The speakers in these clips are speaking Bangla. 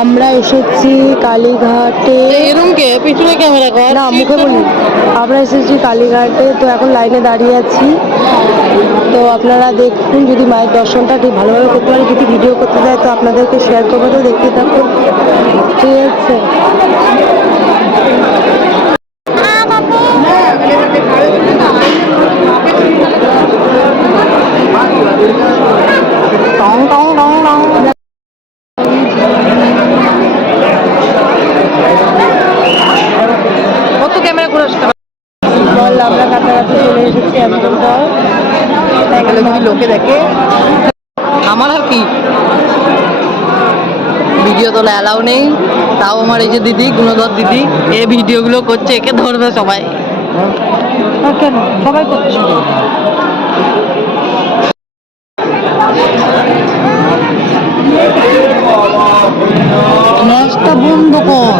আমরা এসেছি কালীঘাটে। এরম কে? পিছনে ক্যামেরা কর। না মুখে বলি। আমরা এসেছি কালীঘাটে তো এখন লাইনে দাঁড়িয়ে আছি। তো আপনারা দেখুন যদি মায়ের দর্শনটা ঠিক ভালোভাবে করতে পারে যদি ভিডিও করতে দেয় তো আপনাদেরকে শেয়ার করব। তো দেখতে থাকুন। ঠিক আছে। টং ক্যামেরা করে আসতে বল আমরা কাছাকাছি চলে এসেছি একদম পর যদি লোকে দেখে। আমার আর কি? ভিডিও তোলা অ্যালাউ নেই। তাও আমার এই যে দিদি গুণধর দিদি এ ভিডিওগুলো করছে একে ধরবে সবাই। কেন? সবাই করছে। ম্যাচটা বন্ধ কর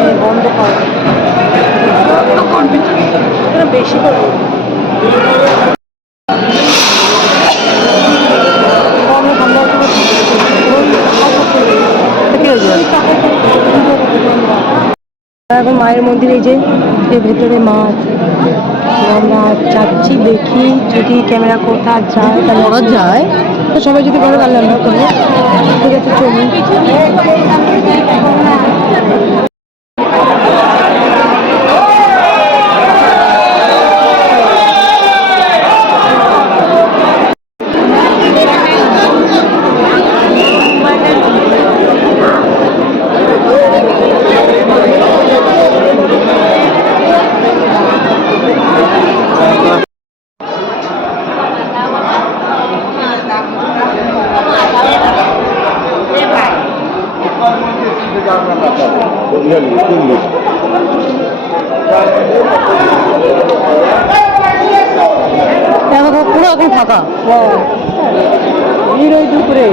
এই বন্ধ কর এটা বেশি করে হয়েছে এখন মায়ের মন্দিরে এই যে ভেতরে মা আছে আমরা যাচ্ছি দেখি যদি ক্যামেরা কোথা যায় তাহলে করা যায়। তো সবাই যদি করে তাহলে আমরা করব ঠিক আছে চলুন। দেখো পুরো এখন ফাঁকা ভিড় দুপুরে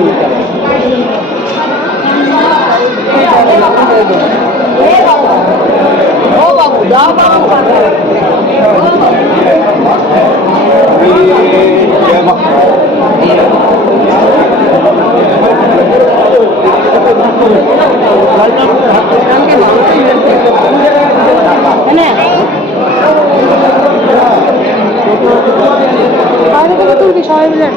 বাইরে থেকে তুলবি সবাই মিলে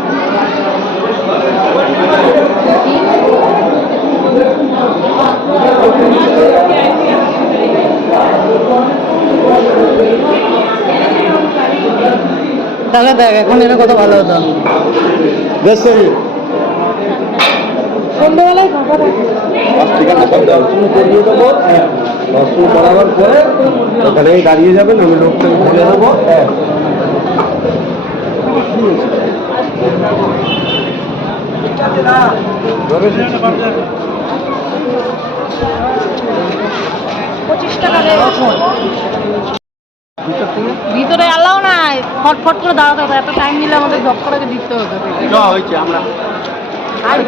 তাহলে দেখ এখন এটা কত ভালো হতো। সন্ধ্যেবেলায় ফাঁকা থাকে। দর্শন করিয়ে দেবো। দর্শন করাবার পরে ওখানেই দাঁড়িয়ে যাবেন আমি লোকটা ঘুরে দেবো ভিতরে অ্যালাউ নাই। ফটফট করে দাঁড়াতে হবে এত টাইম নিলে আমাদের জব করাকে দিতে হবে। হয়েছে আমরা। আর